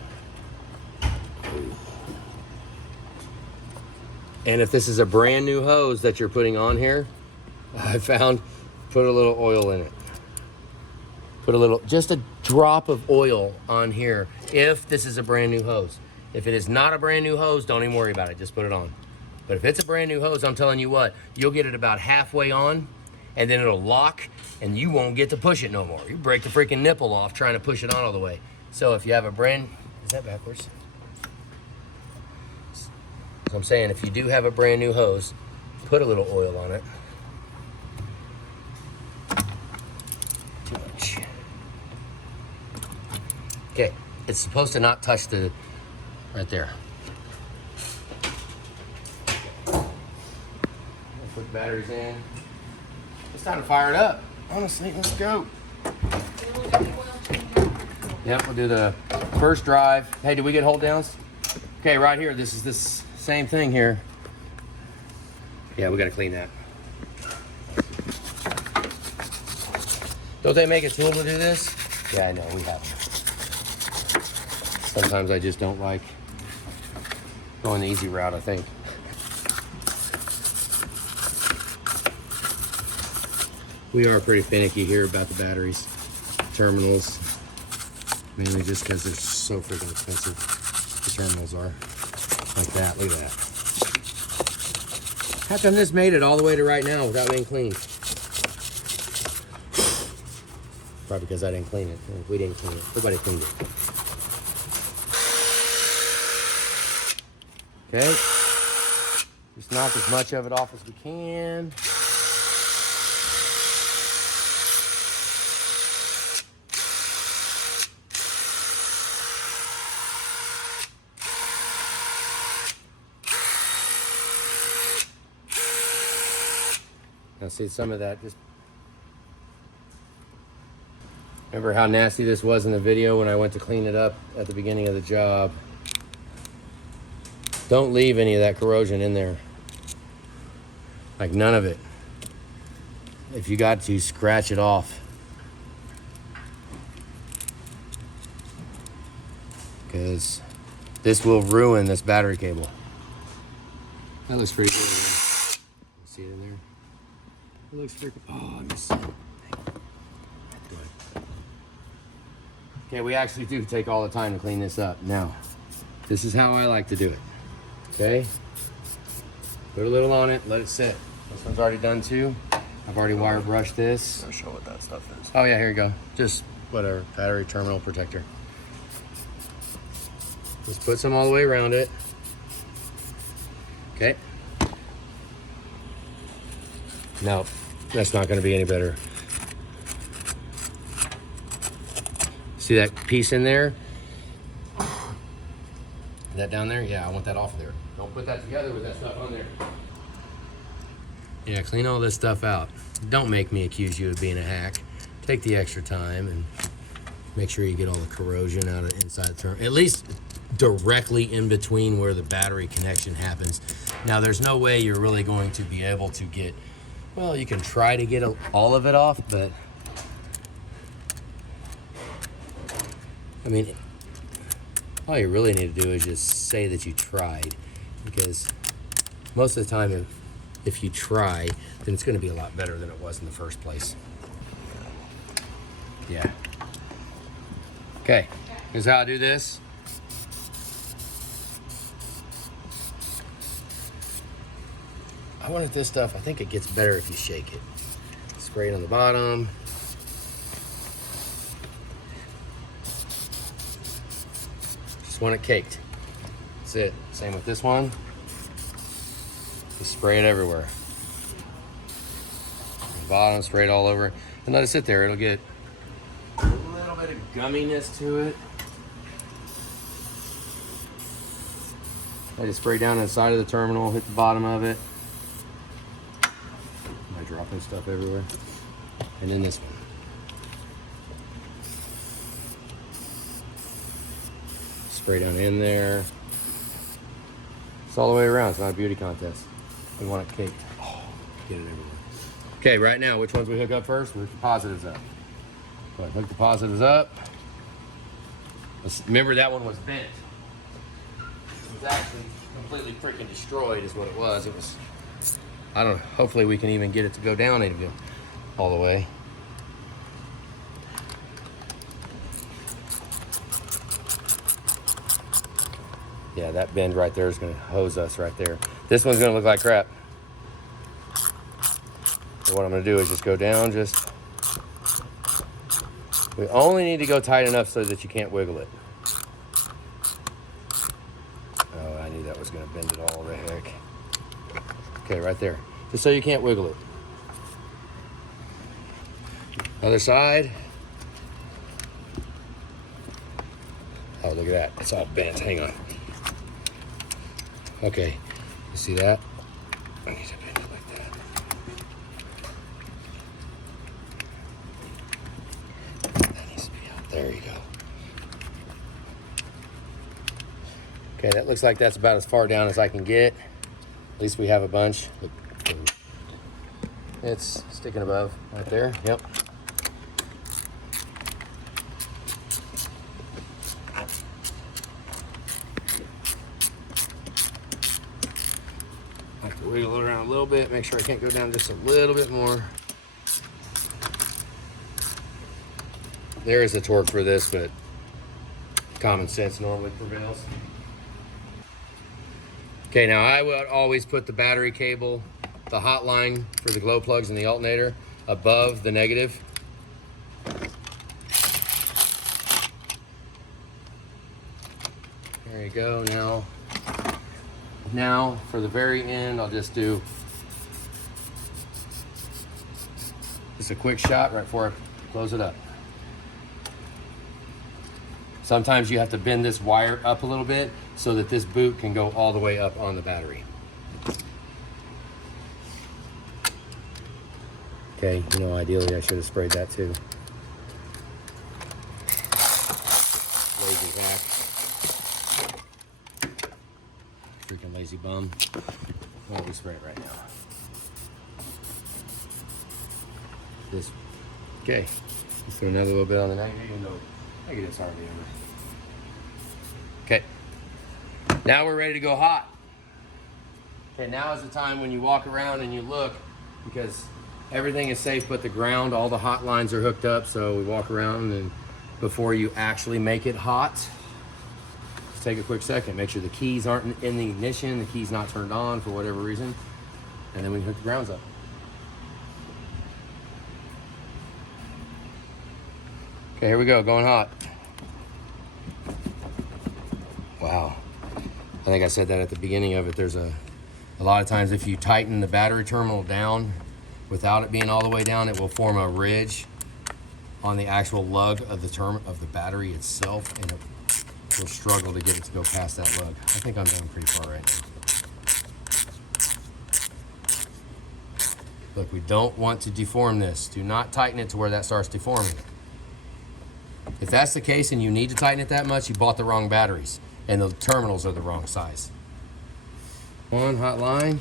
And if this is a brand new hose that you're putting on here, I found, put a little oil in it. Put a little, just a drop of oil on here if this is a brand new hose. If it is not a brand new hose, don't even worry about it, just put it on. But if it's a brand new hose, I'm telling you what, you'll get it about halfway on, and then it'll lock, and you won't get to push it no more. You break the freaking nipple off trying to push it on all the way. So if you have a brand, is that backwards? So I'm saying, if you do have a brand new hose, put a little oil on it. Too much. Okay, it's supposed to not touch the, right there. Put batteries in. It's time to fire it up. Honestly, let's go. Yep, we'll do the first drive. Hey, did we get hold downs? Okay, right here, this is this same thing here. Yeah, we gotta clean that. Don't they make a tool to do this? Yeah, I know, we have them. Sometimes I just don't like going the easy route, I think. We are pretty finicky here about the batteries, terminals, mainly just because they're so freaking expensive. The terminals are like that. Look at that. How come this made it all the way to right now without being cleaned? Probably because I didn't clean it. We didn't clean it. Nobody cleaned it. Okay. Just knock as much of it off as we can. Now see some of that, just remember how nasty this was in the video when I went to clean it up at the beginning of the job. Don't leave any of that corrosion in there. Like none of it. If you got to, scratch it off. Because this will ruin this battery cable. That looks pretty good. See it in there? It looks freaking. Oh, I missed it. Okay, we actually do take all the time to clean this up. Now, this is how I like to do it. Okay? Put a little on it, let it sit. This one's already done too. I've already wire brushed this. I'll show what that stuff is. Oh yeah, here you go. Just whatever, battery terminal protector. Just put some all the way around it. Okay. No, that's not going to be any better. See that piece in there? That down there? Yeah, I want that off of there. Don't put that together with that stuff on there. Yeah, clean all this stuff out. Don't make me accuse you of being a hack. Take the extra time and make sure you get all the corrosion out of the inside the terminal. At least directly in between where the battery connection happens. Now, there's no way you're really going to be able to get, well, you can try to get all of it off, but I mean, all you really need to do is just say that you tried, because most of the time if you try, then it's going to be a lot better than it was in the first place. Yeah. Okay, here's how I do this. I wanted this stuff, I think it gets better if you shake it. Spray it on the bottom. Just want it caked. That's it. Same with this one. Just spray it everywhere. The bottom, spray it all over. And let it sit there. It'll get a little bit of gumminess to it. I just spray down the side of the terminal, hit the bottom of it. Am I dropping stuff everywhere? And then this one. Spray down in there. It's all the way around. It's not a beauty contest. We want it caked. Oh, get it everywhere. Okay, right now, which ones we hook up first? We hook the positives up. Go ahead, hook the positives up. Remember, that one was bent. It was actually completely freaking destroyed is what it was. It was, I don't know, hopefully we can even get it to go down even all the way. Yeah, that bend right there is going to hose us right there. This one's going to look like crap. So what I'm going to do is just go down, we only need to go tight enough so that you can't wiggle it. Oh, I knew that was going to bend it all the heck. Okay, right there. Just so you can't wiggle it. Other side. Oh, look at that. It's all bent. Hang on. Okay, you see that? I need to bend it like that. That needs to be out. There you go. Okay, that looks like that's about as far down as I can get. At least we have a bunch. It's sticking above right there. Yep. Wiggle it around a little bit, make sure I can't go down just a little bit more. There is a torque for this, but common sense normally prevails. Okay, now I would always put the battery cable, the hot line for the glow plugs and the alternator, above the negative. There you go. Now, for the very end, I'll just do just a quick shot right before I close it up. Sometimes you have to bend this wire up a little bit so that this boot can go all the way up on the battery. Okay, you know, ideally I should have sprayed that too. Lazy hack. Freaking lazy bum. Why don't we spray it right now? This, okay. Let's throw another little bit on the negative, even though negative's hardly ever. Okay. Now we're ready to go hot. Okay, now is the time when you walk around and you look, because everything is safe but the ground, all the hot lines are hooked up, so we walk around, and before you actually make it hot, just take a quick second, make sure the keys aren't in the ignition, the key's not turned on for whatever reason, and then we can hook the grounds up. Okay, here we go, going hot. Wow. I think I said that at the beginning of it. There's a lot of times if you tighten the battery terminal down without it being all the way down, it will form a ridge on the actual lug of the battery itself, and it will struggle to get it to go past that lug. I think I'm going pretty far right now. Look, we don't want to deform this. Do not tighten it to where that starts deforming. If that's the case and you need to tighten it that much, you bought the wrong batteries and the terminals are the wrong size. One hot line.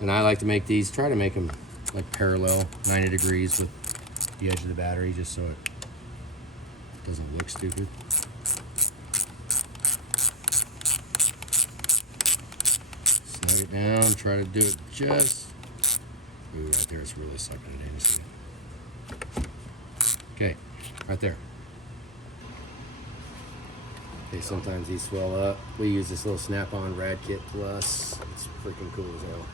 And I like to make these, try to make them like parallel, 90 degrees with the edge of the battery, just so it doesn't look stupid. Snug it down, try to do it just, ooh, right there, it's really sucking it in, you see it? Okay, right there. Okay, sometimes these swell up. We use this little snap-on Rad Kit Plus. It's freaking cool as hell.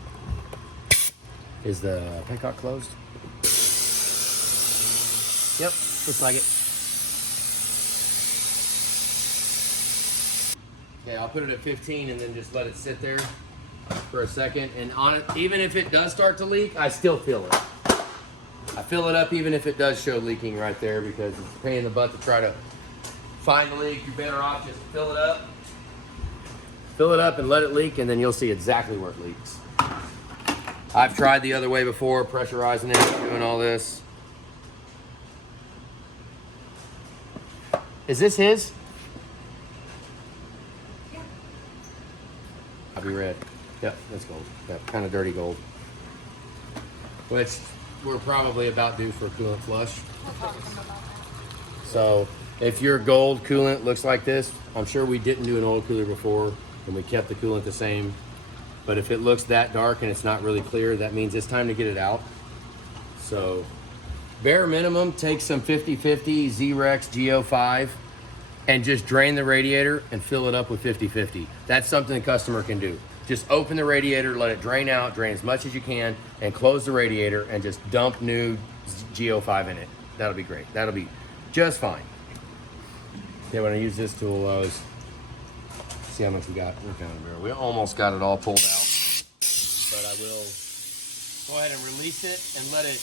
Is the petcock closed? Yep, looks like it. Okay, I'll put it at 15 and then just let it sit there for a second. And on it, even if it does start to leak, I still fill it. I fill it up even if it does show leaking right there, because it's a pain in the butt to try to find the leak. You're better off just fill it up. Fill it up and let it leak, and then you'll see exactly where it leaks. I've tried the other way before, pressurizing it, doing all this. Is this his? Yeah. I'll be red. Yep, that's gold. Yep, kind of dirty gold. Which we're probably about due for a coolant flush. We'll talk to him about that. So if your gold coolant looks like this, I'm sure we didn't do an oil cooler before and we kept the coolant the same. But if it looks that dark and it's not really clear, that means it's time to get it out. So bare minimum, take some 50/50 Z-Rex Go5 and just drain the radiator and fill it up with 50/50. That's something the customer can do. Just open the radiator, let it drain out, drain as much as you can, and close the radiator and just dump new Go5 in it. That'll be great. That'll be just fine. Yeah, when I use this tool, I was, see how much we got. We almost got it all pulled out, but I will go ahead and release it and let it,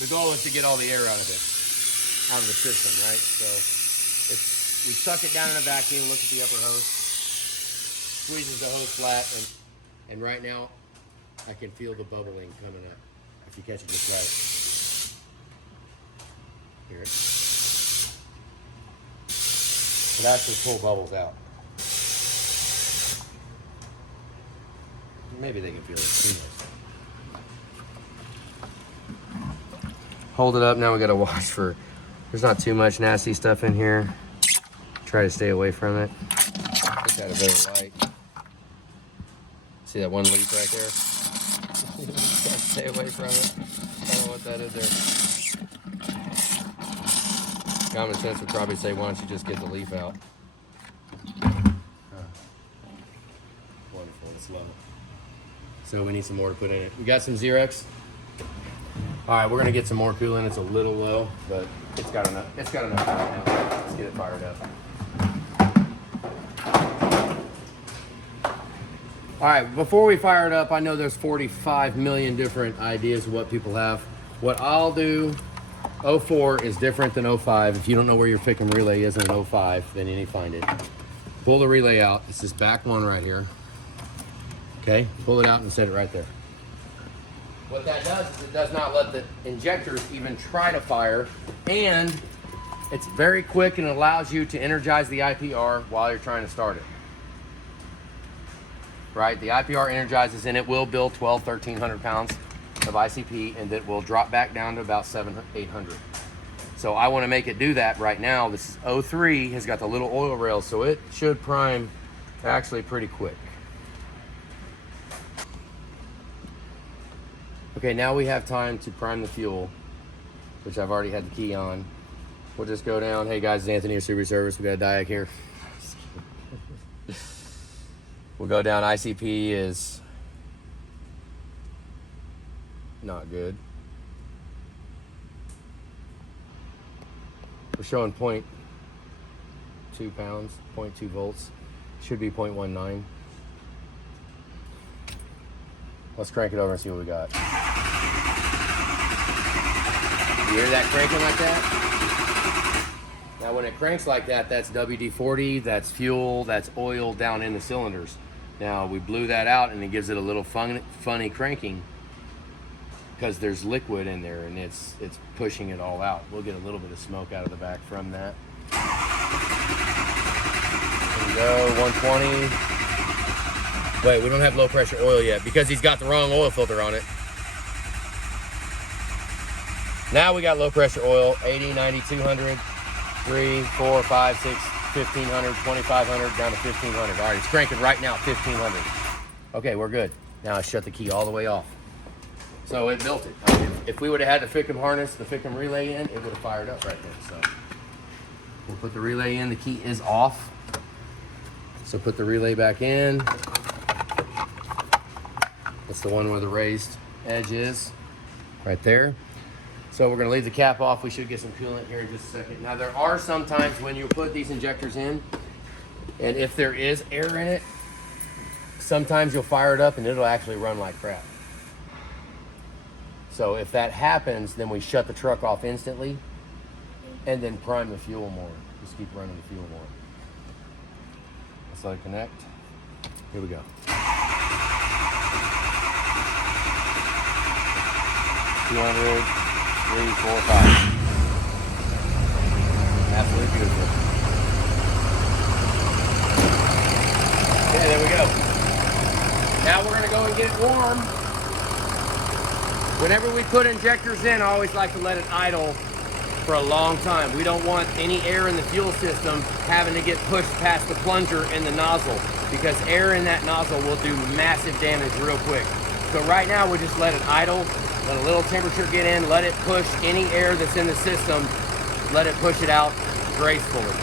the goal is to get all the air out of it, out of the system, right? So it's, we suck it down in a vacuum, look at the upper hose, squeezes the hose flat, and right now I can feel the bubbling coming up if you catch it just right. Hear it? So that's just pull bubbles out. Maybe they can feel it. Who knows? Hold it up. Now we gotta watch for, there's not too much nasty stuff in here. Try to stay away from it. Look at it very light. See that one leaf right there? Stay away from it. I don't know what that is there. Common sense would probably say, why don't you just get the leaf out? Wonderful, it's low. So we need some more to put in it. We got some Z-Rex. All right, we're gonna get some more coolant. It's a little low, but it's got enough. It's got enough right now. Let's get it fired up. All right, before we fire it up, I know there's 45 million different ideas of what people have. What I'll do, 04 is different than 05. If you don't know where your pick and relay is in an 05, then you need to find it. Pull the relay out. It's this back one right here. Okay, pull it out and set it right there. What that does is it does not let the injectors even try to fire, and it's very quick and allows you to energize the IPR while you're trying to start it. right? The IPR energizes and it will build 1,300 pounds of ICP, and that will drop back down to about 800. So I want to make it do that right now. This is 03, has got the little oil rails, so it should prime actually pretty quick. Okay, now we have time to prime the fuel, which I've already had the key on. We'll just go down. Hey guys, it's Anthony at Super Service. We got a diac here. We'll go down. ICP is not good. We're showing 0.2 pounds, 0.2 volts. Should be 0.19. Let's crank it over and see what we got. You hear that cranking like that? Now when it cranks like that, that's WD-40, that's fuel, that's oil down in the cylinders. Now we blew that out and it gives it a little funny cranking because there's liquid in there and it's pushing it all out. We'll get a little bit of smoke out of the back from that. There we go, 120. Wait, we don't have low pressure oil yet because he's got the wrong oil filter on it. Now we got low pressure oil, 80, 90, 200, 3, 4, 5, 6, 1500, 2500, down to 1500. All right, it's cranking right now, 1500. Okay, we're good. Now I shut the key all the way off. So it built it. I mean, if we would have had the Fickum harness, the Fickum relay in, it would have fired up right there. So we'll put the relay in. The key is off. So put the relay back in. That's the one where the raised edge is, right there. So we're gonna leave the cap off. We should get some coolant here in just a second. Now there are some times when you put these injectors in, and if there is air in it, sometimes you'll fire it up and it'll actually run like crap. So if that happens, then we shut the truck off instantly and then prime the fuel more. Just keep running the fuel more. Let's let it connect. Here we go. 200, 3, 4, 5. Absolutely beautiful. Okay, there we go. Now we're gonna go and get it warm. Whenever we put injectors in, I always like to let it idle for a long time. We don't want any air in the fuel system having to get pushed past the plunger in the nozzle, because air in that nozzle will do massive damage real quick. So right now we just let it idle, let a little temperature get in, let it push any air that's in the system, let it push it out gracefully.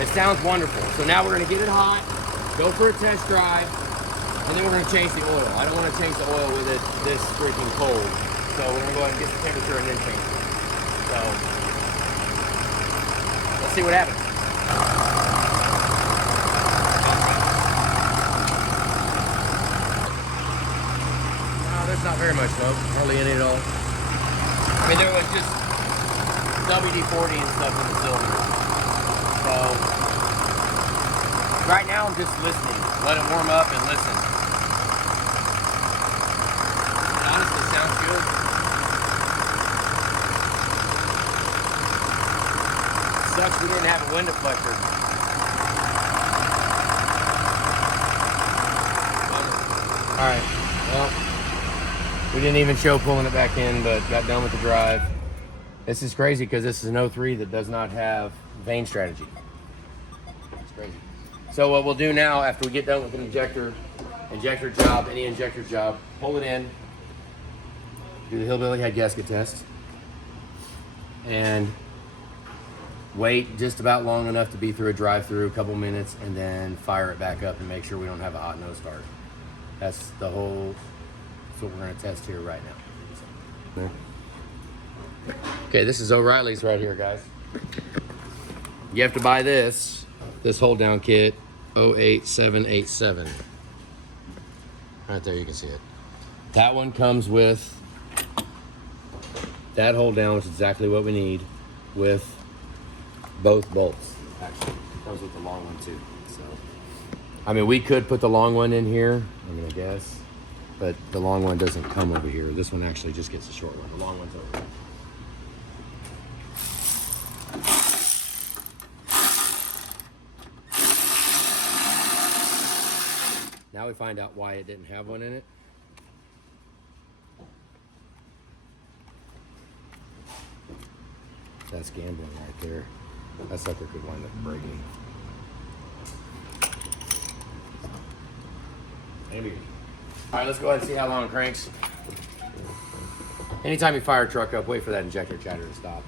It sounds wonderful. So now we're gonna get it hot, go for a test drive, and then we're gonna change the oil. I don't wanna change the oil with it this freaking cold. So we're gonna go ahead and get the temperature and then change it. So let's see what happens. There's not very much smoke, hardly any at all. I mean, there was just WD-40 and stuff in the cylinder. So right now I'm just listening. Let it warm up and listen. It honestly sounds good. Sucks we didn't have a wind deflector. All right, well, we didn't even show pulling it back in, but got done with the drive. This is crazy because this is an 03 that does not have vane strategy. It's crazy. So what we'll do now, after we get done with an injector job, any injector job, pull it in, do the hillbilly head gasket test, and wait just about long enough to be through a drive-through, a couple minutes, and then fire it back up and make sure we don't have a hot nose start. That's the whole. That's what we're going to test here right now. Okay, this is O'Reilly's right here, guys. You have to buy this hold down kit, 08787. Right there, you can see it. That one comes with that hold down, which is exactly what we need, with both bolts. Actually, it comes with the long one too. So, I mean, we could put the long one in here, I'm gonna guess. But the long one doesn't come over here. This one actually just gets a short one. The long one's over here. Now probably find out why it didn't have one in it. That's gambling right there. That sucker could wind up breaking. Maybe. All right, let's go ahead and see how long it cranks. Anytime you fire a truck up, wait for that injector chatter to stop.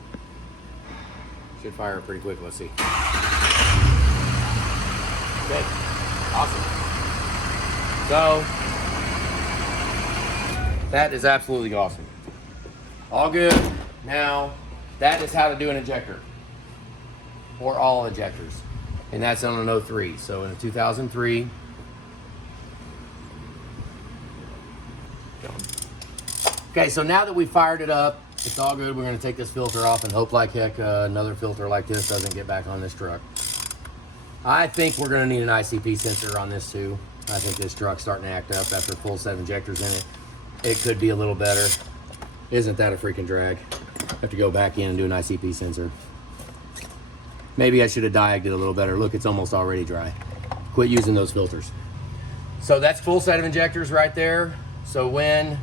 Should fire it pretty quick. Let's see. Okay, awesome. So, that is absolutely awesome. All good. Now, that is how to do an injector. Or all injectors. And that's on an 03. So in a 2003. Okay, so now that we fired it up, it's all good. We're gonna take this filter off and hope like heck another filter like this doesn't get back on this truck. I think we're gonna need an ICP sensor on this too. I think this truck's starting to act up after a full set of injectors in it. It could be a little better. Isn't that a freaking drag? Have to go back in and do an ICP sensor. Maybe I should have diagged it a little better. Look, it's almost already dry. Quit using those filters. So that's full set of injectors right there. So when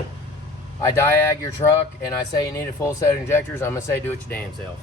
I diag your truck and I say you need a full set of injectors, I'm gonna say do it your damn self.